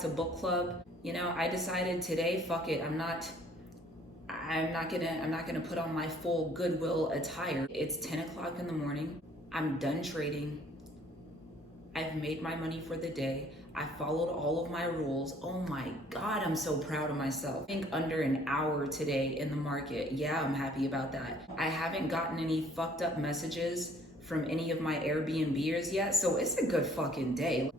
to book club. You know, I decided today, fuck it, I'm not gonna put on my full Goodwill attire. It's 10 o'clock in the morning. I'm done trading. I've made my money for the day. I followed all of my rules. Oh my God, I'm so proud of myself. I think under an hour today in the market. Yeah, I'm happy about that. I haven't gotten any fucked up messages from any of my Airbnbers yet, so it's a good fucking day.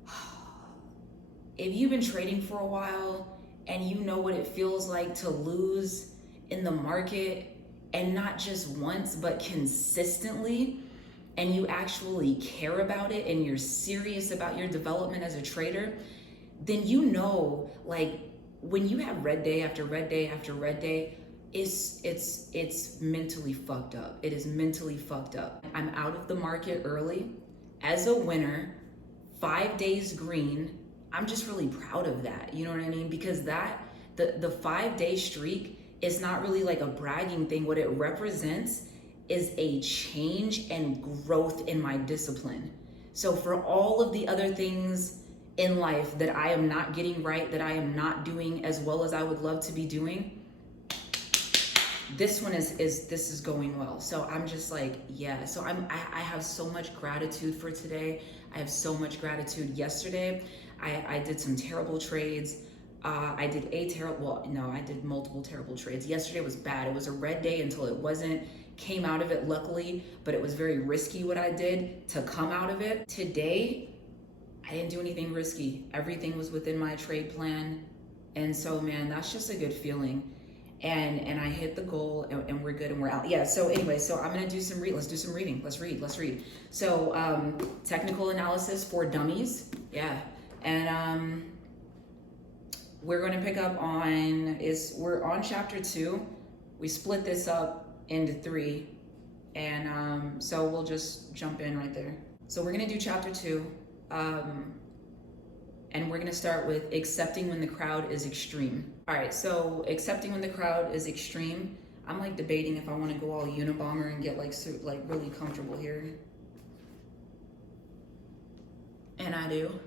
If you've been trading for a while and you know what it feels like to lose in the market, and not just once, but consistently, and you actually care about it and you're serious about your development as a trader, then you know, like, when you have red day after red day after red day, it's mentally fucked up. It is mentally fucked up. I'm out of the market early as a winner, 5 days green. I'm just really proud of that. You know what I mean? Because that the 5 day streak is not really like a bragging thing. What it represents is a change and growth in my discipline. So for all of the other things in life that I am not getting right, that I am not doing as well as I would love to be doing, this one is going well. So I'm just like, yeah. So I have so much gratitude for today. I have so much gratitude. Yesterday, I did some terrible trades. I did multiple terrible trades. Yesterday was bad. It was a red day until it wasn't. Came out of it luckily, but it was very risky what I did to come out of it. Today, I didn't do anything risky. Everything was within my trade plan. And so, man, that's just a good feeling. And I hit the goal, and we're good and we're out. Yeah, so anyway, so I'm gonna do some let's do some reading. Let's read. So technical analysis for dummies. Yeah. And we're gonna pick up on, we're on chapter 2. We split this up into 3. And so we'll just jump in right there. So we're gonna do chapter 2. And we're gonna start with accepting when the crowd is extreme. All right, so accepting when the crowd is extreme. I'm like debating if I wanna go all Unabomber and get like really comfortable here. And I do.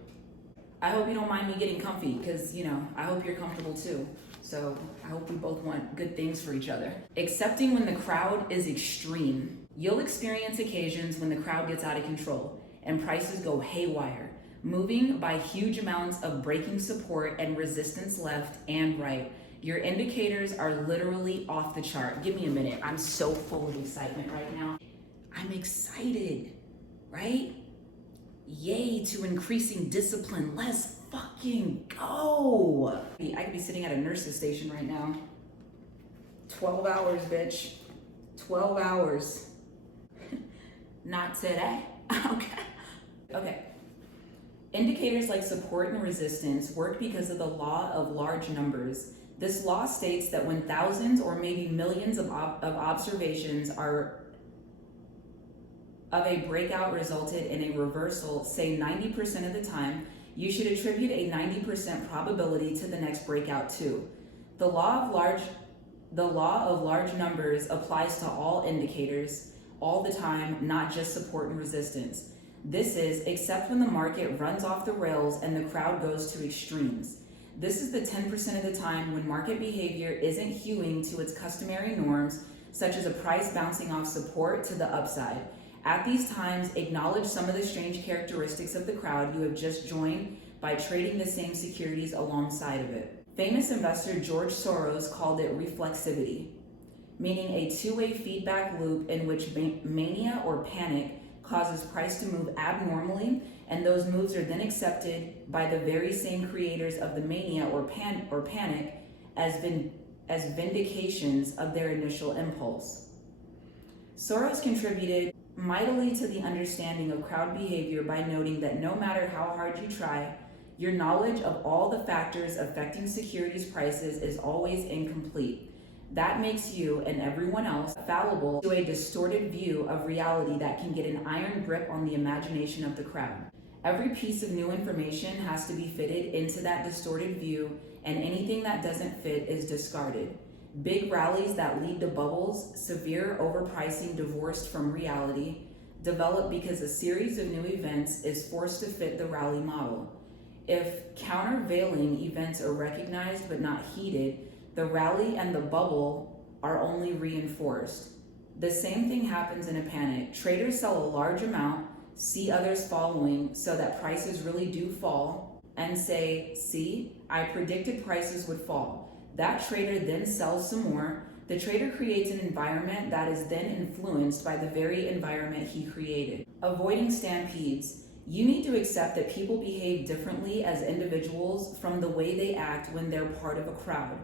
I hope you don't mind me getting comfy, because, you know, I hope you're comfortable too. So I hope we both want good things for each other. Accepting when the crowd is extreme. You'll experience occasions when the crowd gets out of control and prices go haywire, moving by huge amounts of breaking support and resistance left and right. Your indicators are literally off the chart. Give me a minute. I'm so full of excitement right now. I'm excited, right? Yay to increasing discipline. Let's fucking go. I could be sitting at a nurse's station right now. 12 hours, bitch. 12 hours. Not today. Okay. Indicators like support and resistance work because of the law of large numbers. This law states that when thousands or maybe millions of observations of a breakout resulted in a reversal, say 90% of the time, you should attribute a 90% probability to the next breakout too. The law of large numbers applies to all indicators all the time, not just support and resistance. This is, except when the market runs off the rails and the crowd goes to extremes. This is the 10% of the time when market behavior isn't hewing to its customary norms, such as a price bouncing off support to the upside. At these times, acknowledge some of the strange characteristics of the crowd you have just joined by trading the same securities alongside of it. Famous investor George Soros called it reflexivity, meaning a two-way feedback loop in which mania or panic causes price to move abnormally, and those moves are then accepted by the very same creators of the mania or panic as vindications of their initial impulse. Soros contributed mightily to the understanding of crowd behavior by noting that no matter how hard you try, your knowledge of all the factors affecting securities prices is always incomplete. That makes you and everyone else fallible to a distorted view of reality that can get an iron grip on the imagination of the crowd. Every piece of new information has to be fitted into that distorted view, and anything that doesn't fit is discarded. Big rallies that lead to bubbles, severe overpricing divorced from reality, develop because a series of new events is forced to fit the rally model. If countervailing events are recognized but not heeded, the rally and the bubble are only reinforced. The same thing happens in a panic. Traders sell a large amount, see others following so that prices really do fall, and say, see, I predicted prices would fall. That trader then sells some more. The trader creates an environment that is then influenced by the very environment he created. Avoiding stampedes. You need to accept that people behave differently as individuals from the way they act when they're part of a crowd.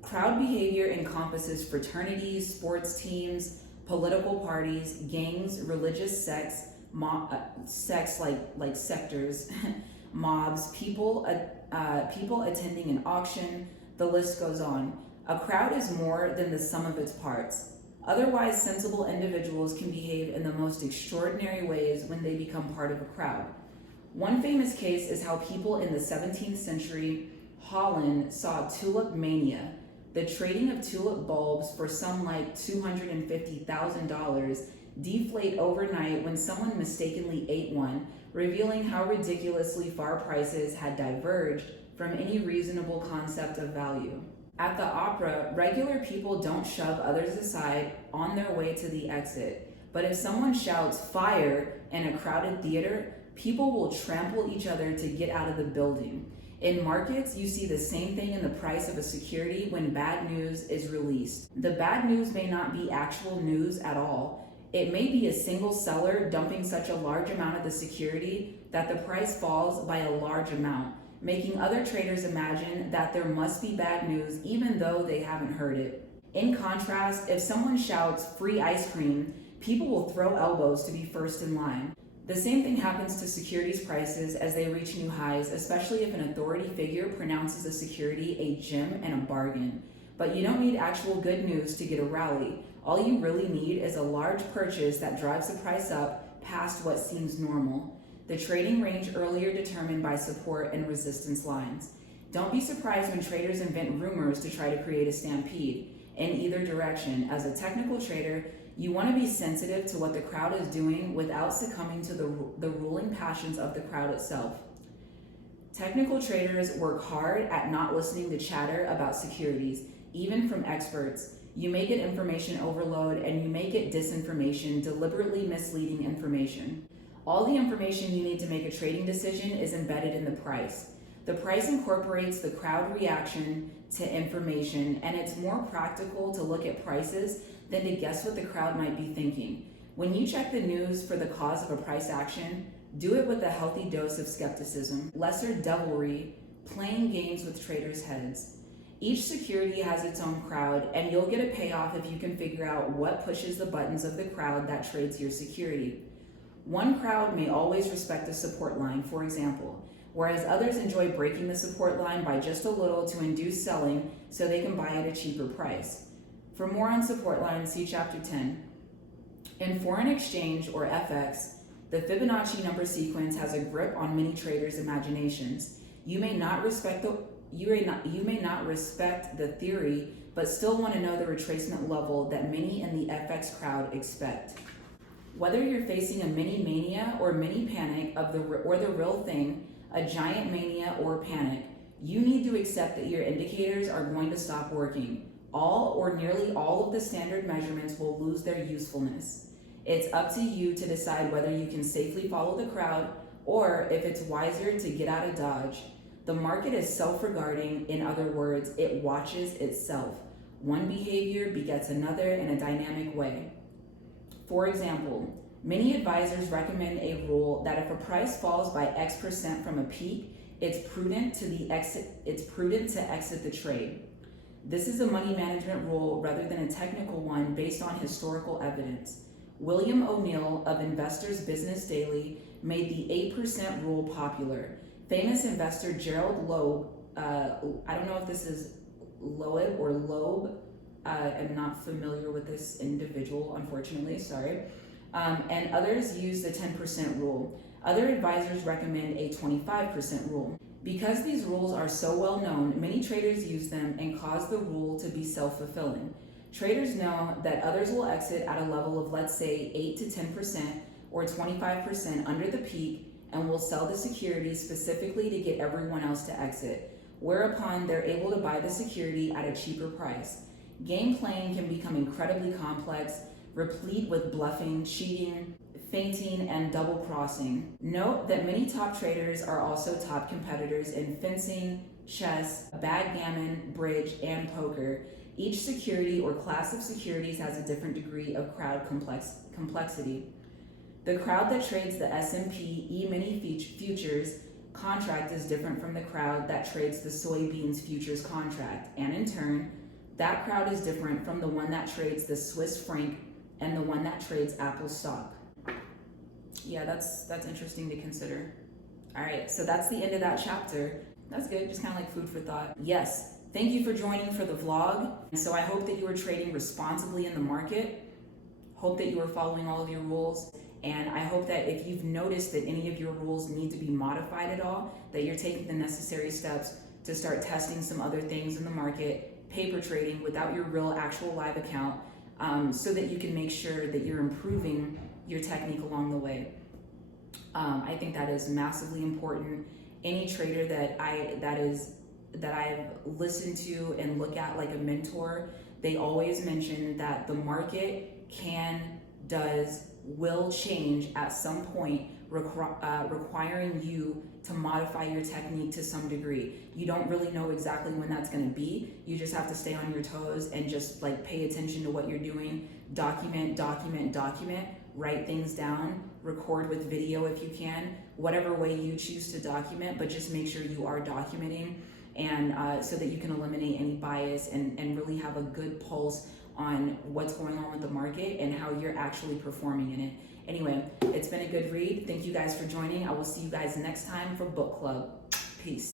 Crowd behavior encompasses fraternities, sports teams, political parties, gangs, religious sects, sects like sectors, mobs, people attending an auction. The list goes on. A crowd is more than the sum of its parts. Otherwise, sensible individuals can behave in the most extraordinary ways when they become part of a crowd. One famous case is how people in the 17th century Holland saw tulip mania, the trading of tulip bulbs for some like $250,000 deflate overnight when someone mistakenly ate one, revealing how ridiculously far prices had diverged from any reasonable concept of value. At the opera, regular people don't shove others aside on their way to the exit. But if someone shouts fire in a crowded theater, people will trample each other to get out of the building. In markets, you see the same thing in the price of a security when bad news is released. The bad news may not be actual news at all. It may be a single seller dumping such a large amount of the security that the price falls by a large amount, making other traders imagine that there must be bad news even though they haven't heard it. In contrast, if someone shouts free ice cream, people will throw elbows to be first in line. The same thing happens to securities prices as they reach new highs, especially if an authority figure pronounces a security a gem and a bargain. But you don't need actual good news to get a rally. All you really need is a large purchase that drives the price up past what seems normal. The trading range earlier determined by support and resistance lines. Don't be surprised when traders invent rumors to try to create a stampede in either direction. As a technical trader, you want to be sensitive to what the crowd is doing without succumbing to the ruling passions of the crowd itself. Technical traders work hard at not listening to chatter about securities, even from experts. You may get information overload and you may get disinformation, deliberately misleading information. All the information you need to make a trading decision is embedded in the price. The price incorporates the crowd reaction to information, and it's more practical to look at prices than to guess what the crowd might be thinking. When you check the news for the cause of a price action, do it with a healthy dose of skepticism, lesser devilry, playing games with traders' heads. Each security has its own crowd, and you'll get a payoff if you can figure out what pushes the buttons of the crowd that trades your security. One crowd may always respect a support line, for example, whereas others enjoy breaking the support line by just a little to induce selling so they can buy at a cheaper price. For more on support lines, see Chapter 10. In foreign exchange, or FX, the Fibonacci number sequence has a grip on many traders' imaginations. You may not respect the theory, but still want to know the retracement level that many in the FX crowd expect. Whether you're facing a mini mania or mini panic or the real thing, a giant mania or panic, you need to accept that your indicators are going to stop working. All or nearly all of the standard measurements will lose their usefulness. It's up to you to decide whether you can safely follow the crowd or if it's wiser to get out of Dodge. The market is self-regarding. In other words, it watches itself. One behavior begets another in a dynamic way. For example, many advisors recommend a rule that if a price falls by X% from a peak, it's prudent to exit the trade. This is a money management rule rather than a technical one based on historical evidence. William O'Neill of Investors Business Daily made the 8% rule popular. Famous investor Gerald Loeb, I don't know if this is Loeb or Loeb, I'm not familiar with this individual, unfortunately, sorry. And others use the 10% rule. Other advisors recommend a 25% rule. Because these rules are so well known, many traders use them and cause the rule to be self-fulfilling. Traders know that others will exit at a level of, let's say, 8 to 10% or 25% under the peak, and will sell the security specifically to get everyone else to exit, whereupon they're able to buy the security at a cheaper price. Game playing can become incredibly complex, replete with bluffing, cheating, feinting, and double crossing. Note that many top traders are also top competitors in fencing, chess, backgammon, bridge, and poker. Each security or class of securities has a different degree of crowd complexity. The crowd that trades the S&P E-mini futures contract is different from the crowd that trades the soybeans futures contract, and in turn, that crowd is different from the one that trades the Swiss franc and the one that trades Apple stock. Yeah, that's interesting to consider. All right, so that's the end of that chapter. That's good, just kind of like food for thought. Yes, thank you for joining for the vlog. So I hope that you are trading responsibly in the market. Hope that you are following all of your rules. And I hope that if you've noticed that any of your rules need to be modified at all, that you're taking the necessary steps to start testing some other things in the market, paper trading without your real actual live account, so that you can make sure that you're improving your technique along the way. I think that is massively important. Any trader that I've listened to and look at like a mentor, they always mention that the market will change at some point, requiring you to modify your technique to some degree. You don't really know exactly when that's going to be. You just have to stay on your toes and just like pay attention to what you're doing. Document, write things down, record with video if you can, whatever way you choose to document, but just make sure you are documenting, and so that you can eliminate any bias and really have a good pulse on what's going on with the market and how you're actually performing in it. Anyway, it's been a good read. Thank you guys for joining. I will see you guys next time for book club. Peace.